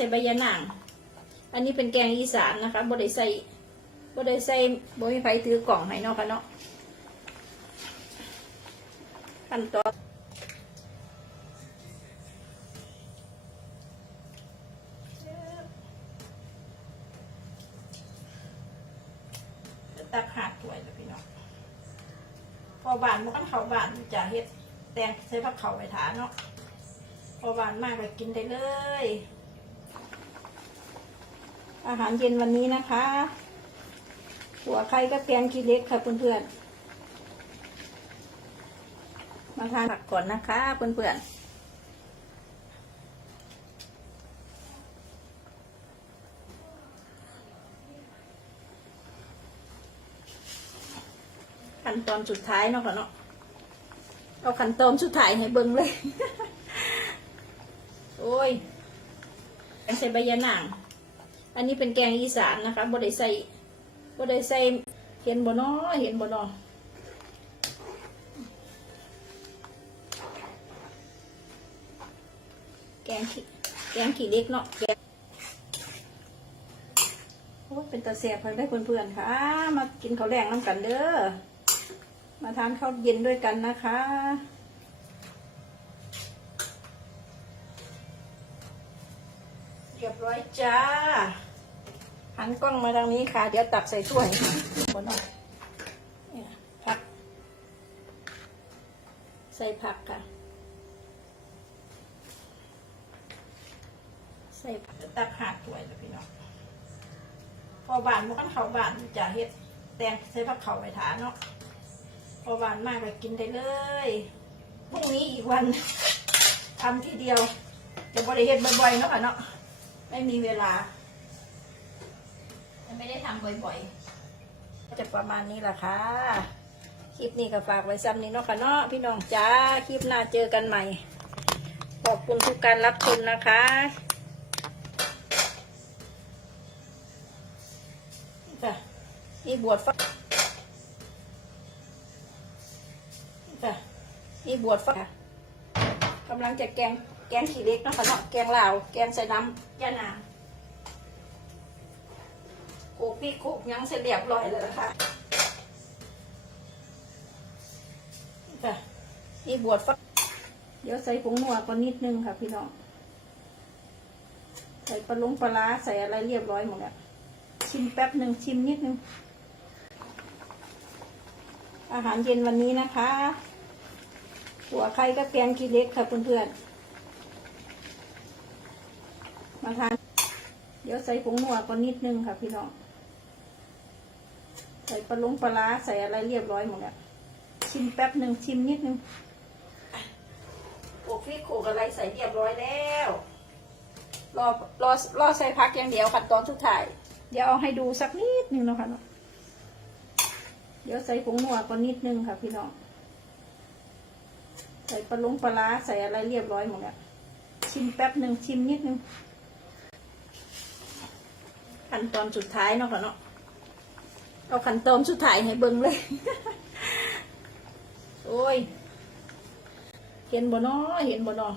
ส่ใบยะนาง อันนี้เป็นแกงอีสานนะคะบ่ได้ใส่บ่ได้ใส่บมีไผถือกล่องให้เนาะค่ะเนาะขั้นตอนตักหาดถ้วยแล้วพี่น้องพอบานมันกันเขาบานจะเฮ็ดแตงใส่ผักเขาไปทานเนาะพอบานมากไปกินได้เลย อาหารเย็นวันนี้นะคะหัวไข่ก็แกงขี้เล็กค่ะเพื่อนๆ มาทานผักก่อนนะคะ เพื่อนๆขั้นตอนสุดท้ายเนาะค่ะเนาะเอาขั้นตอนสุดท้ายให้เบิ่งเลย โอ้ยใส่ใบยะนาง อันนี้เป็นแกงอีสานนะคะบ่ได้ใส่บ่ได้ใส่เห็นบ่นอเห็นบ่นอแกงขี้แกงขี้เล็กเนาะแกงโอ้เป็นตาแสบค่ะได้เพื่อนๆค่ะ มากินข้าวแดงน้ำกันเด้อมาทานข้าวเย็นด้วยกันนะคะเรียบร้อยจ้า หันกล้องมาทางนี้ค่ะ เดี๋ยวตักใส่ถ้วยบนหน่อยเนี่ยผัก ใส่ผักค่ะ ใส่ผักตักหาดถ้วยแล้วพี่น้องพอบานมันกันเขาบานจะเฮ็ดแตงใส่ผักเขาไปทานเนาะพอบานมากไปกินได้เลยพรุ่งนี้อีกวันทำทีเดียว จะบริเฮ็ดบ่อยๆเนาะค่ะเนาะไม่มีเวลา ไม่ได้ทำบ่อยๆ จะประมาณนี้แหละค่ะ คลิปนี้ก็ฝากไว้ซ้ำนี้เนาะค่ะเนาะพี่น้องจ้า คลิปหน้าเจอกันใหม่ ขอบคุณทุกการรับชมนะคะจ้ะนี่บวชฟักจ้ะนี่บวชฟักค่ะกำลังจะแกงแกงขี้เล็กเนาะค่ะเนาะแกงลาว แกงใส่น้ำยะนางโข กพี่โขกยังเสร็จเรียบร้อยแล้วนะคะจ้ะนี่บวชฟักเดี๋ยวใส่ผงนัวก่อนนิดนึงค่ะ พี่น้อง ใส่ปลาลงปลาร้าใส่อะไรเรียบร้อยหมดแล้ว ชิมแป๊บหนึ่งชิมนิดนึง อาหารเย็นวันนี้นะคะ หัวไข่ก็แกงกีเล็กค่ะเพื่อนๆ มาทาน เดี๋ยวใส่ผงนัวก่อนนิดนึงค่ะพี่น้อง ใส่ปลาลงปลาร้าใส่อะไรเรียบร้อยหมดแล้วชิมแป๊บหนึ่งชิมนิดนึงโขกพริกโขกอะไรใส่เรียบร้อยแล้ว รอรอรอใส่พักอย่างเดียวขั้นตอนสุดท้าย เดี๋ยวเอาให้ดูสักนิดนึงเนาะคะเนาะเดี๋ยวใส่ผงนัวก่อนนิดนึงค่ะพี่น้องใส่ปลาลงปลาร้าใส่อะไรเรียบร้อยหมดแล้วชิมแป๊บหนึ่งชิมนิดนึงขั้นตอนสุดท้ายเนาะค่ะเนาะ เอาขั้นตอนสุดท้ายให้เบิ่งเลย โอ้ย เห็นบ่นอเห็นบ่นอ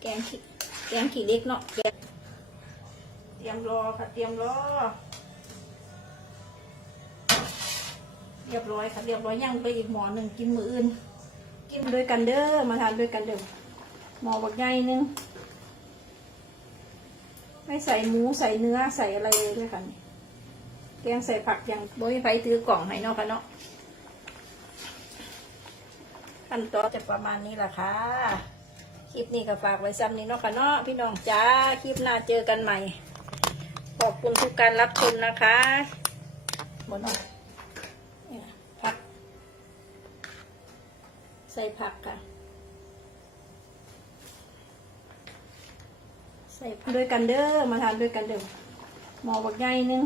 แกงขี้แกงขี้เล็กเนาะแกงเตรียมรอค่ะเตรียมรอ เรียบร้อยค่ะเรียบร้อยย่างไปอีกหมอหนึ่งกินมืออื่น กินด้วยกันเด้อมาทานด้วยกันเด้อหมอบักใหญ่หนึง ไม่ใส่หมูใส่เนื้อใส่อะไรเลยด้วยค่ะนี่แกงใส่ผักอย่างโบ่มีไฟถือกล่องให้เนาะค่ะเนาะขั้นตอนจะประมาณนี้แหละค่ะคลิปนี้ก็ฝากไว้ซ้ำนี้เนาะค่ะเนาะพี่น้องจ้าคลิปหน้าเจอกันใหม่ ขอบคุณทุกการรับชมนะคะบนเนาะเนี่ผัก ใส่ผักค่ะ ใส่ด้วยกันเด้อมาทานด้วยกันเด้อหมอบักใหนึง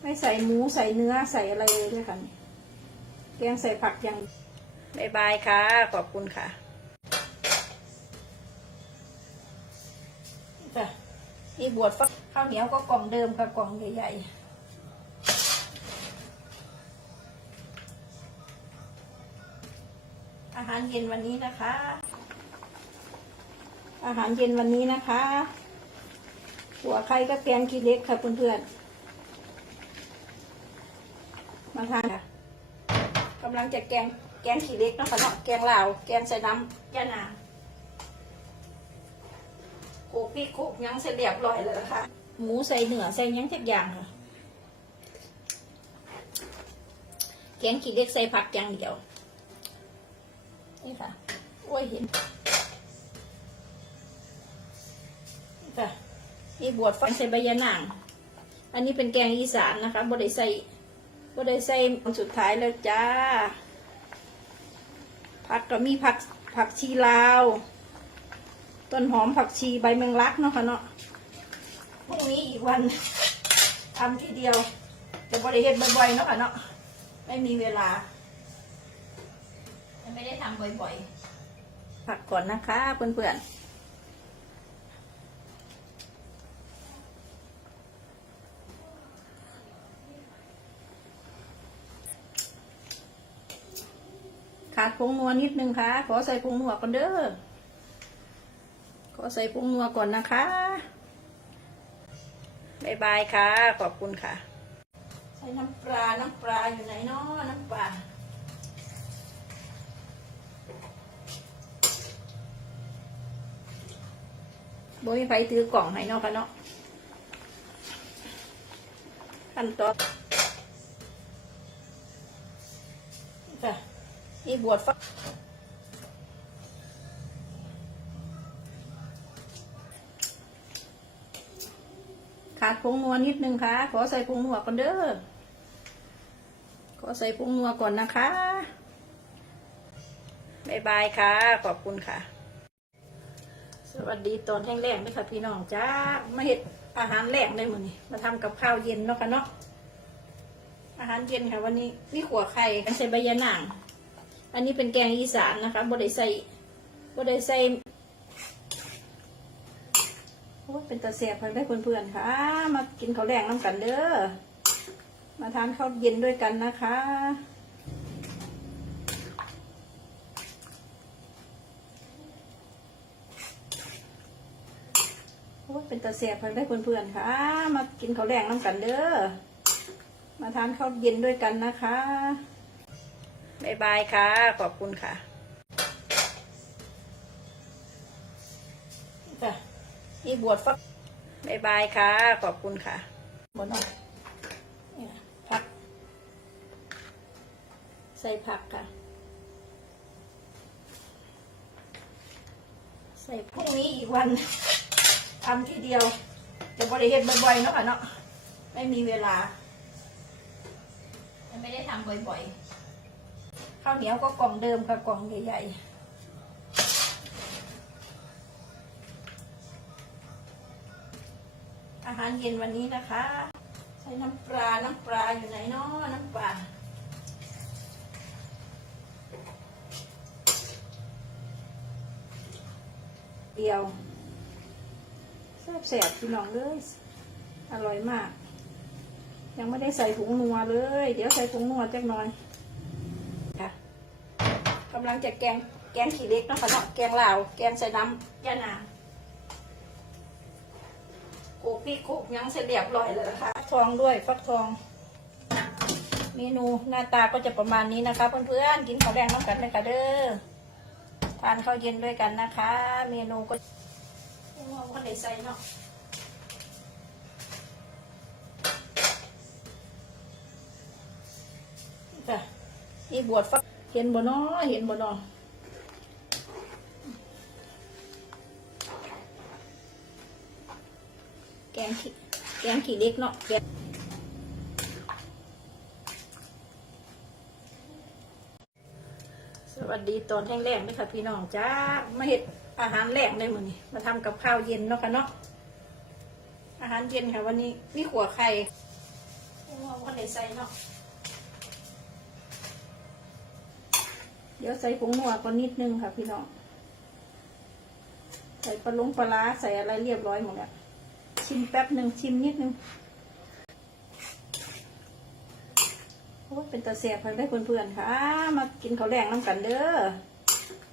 ไม่ใส่หมูใส่เนื้อใส่อะไรเลยด้วยค่ะนี่แกงใส่ผักอย่างบายบายค่ะ ขอบคุณค่ะจ้ะนี่บวชฟักข้าวเหนียวก็กล่องเดิมกับกล่องใหญ่ๆอาหารเย็นวันนี้นะคะ อาหารเย็นวันนี้นะคะ หัวไข่ก็แกงขี้เล็กค่ะเพื่อนๆ มาทานค่ะกำลังจะแกงแกงขี้เล็กเนาะคะเนาะแกงลาวแกงใส่น้ำยะนางโขลกพริกโขลกหยังเสร็จเรียบร้อยเลยนะคะหมูใส่เนื้อใส่หยังทุกอย่างค่ะแกงขี้เล็กใส่ผักอย่างเดียวนี่ค่ะโอ้ยเห็นนี่ นี่บวชฟังใส่ใบยะนาง อันนี้เป็นแกงอีสานนะคะบได้ใส่บได้ใส่อันสุดท้ายแล้วจ้า ผักก็มีผักผักชีลาว ต้นหอมผักชีใบแมงลักเนาะค่ะเนาะ พรุ่งนี้อีกวันทำทีเดียว แต่บริเฮ็ดบ่อยๆเนาะค่ะเนาะ ไม่มีเวลา ไม่ได้ทำบ่อยๆ ผักก่อนนะคะเพื่อนๆ ขาดผงนัวนิดนึงค่ะ ขอใส่ผงนัวก่อนเด้อ ขอใส่ผงนัวก่อนนะคะบายบายค่ะ ขอบคุณค่ะ ใส่น้ำปลา น้ำปลาอยู่ไหนเนาะน้ำปลาบ่มีไฟถือกล่องให้เนาะค่ะเนาะขั้นตอน นี่บวชฟักขาดผงนัวนิดนึงค่ะ ขอใส่ผงนัวก่อนเด้อ ขอใส่ผงนัวก่อนนะคะบายบายค่ะ ขอบคุณค่ะ สวัสดีตอนแห้งแรงด้วยค่ะพี่น้องจ้า มาเห็ดอาหารแรงได้หมดนี่มาทำกับข้าวเย็นเนาะค่ะเนาะ อาหารเย็นค่ะวันนี้ มีขัวไข่ใส่ใบยะนาง อันนี้เป็นแกงอีสานนะคะบได้ใส่บได้ใส่โอ้ยเป็นตาเสียบเพื่อนได้เพื่อนๆค่ะมากินข้าวแรงน้ำกันเด้อมาทานข้าวเย็นด้วยกันนะคะโอ้ยเป็นตาเสียบเพื่อนได้เพื่อนๆค่ะ มากินข้าวแดงน้ำกันเด้อ มาทานข้าวเย็นด้วยกันนะคะ บายบายค่ะ ขอบคุณค่ะค่ะนี่บวชฟักบายบายค่ะ ขอบคุณค่ะบวชหน่อยเนี่ยผัก ใส่ผักค่ะ ใส่พรุ่งนี้อีกวันทำทีเดียวแต่บริเฮ็ดบ่อยๆเนาะค่ะเนาะไม่มีเวลา ไม่ได้ทำบ่อยๆ ข้าวเหนียวก็กล่องเดิมกับกล่องใหญ่ๆอาหารเย็นวันนี้นะคะใส่น้ำปลา น้ำปลาอยู่ไหนเนาะน้ำปลาเดียวแซ่บๆพี่น้องเลย อร่อยมาก ยังไม่ได้ใส่ผงนัวเลย เดี๋ยวใส่ผงนัวจักหน่อยำลังจะแกงแกงขี้เล็กเนาะค่ะเนาะแกงลาว แกงใส่น้ำยะนางโขลกพริกโขลกหยังเสร็จเรียบร้อยเลยนะคะทองด้วยฟักทอง เมนูหน้าตาก็จะประมาณนี้นะคะ เพื่อนๆกินข้าวแดงน้ำกันเลยค่ะเด้อทานข้าวเย็นด้วยกันนะคะ เมนูก็ว่าวันไหนใส่เนาะจ้ะนี่บวชฟัก เห็นบ่นอเห็นบ่นอแกงขี้แกงขี้เล็กเนาะแกงสวัสดีตอนแห้งแรงด้วยค่ะพี่น้องจ้ามาเห็ดอาหารแรงได้หมดนี่มาทำกับข้าวเย็นเนาะค่ะเนาะอาหารเย็นค่ะวันนี้มีขัวไข่ว่าวันไหนใส่เนาะ เดี๋ยวใส่ผงนัวก่อนนิดนึงค่ะพี่น้อง ใส่ปลาลงปลาร้าใส่อะไรเรียบร้อยหมดแล้ว ชิมแป๊บหนึ่งชิมนิดนึงโอ้เป็นตาเสียบเพื่อนเพื่อนค่ะ มากินข้าวแดงน้ำกันเด้อ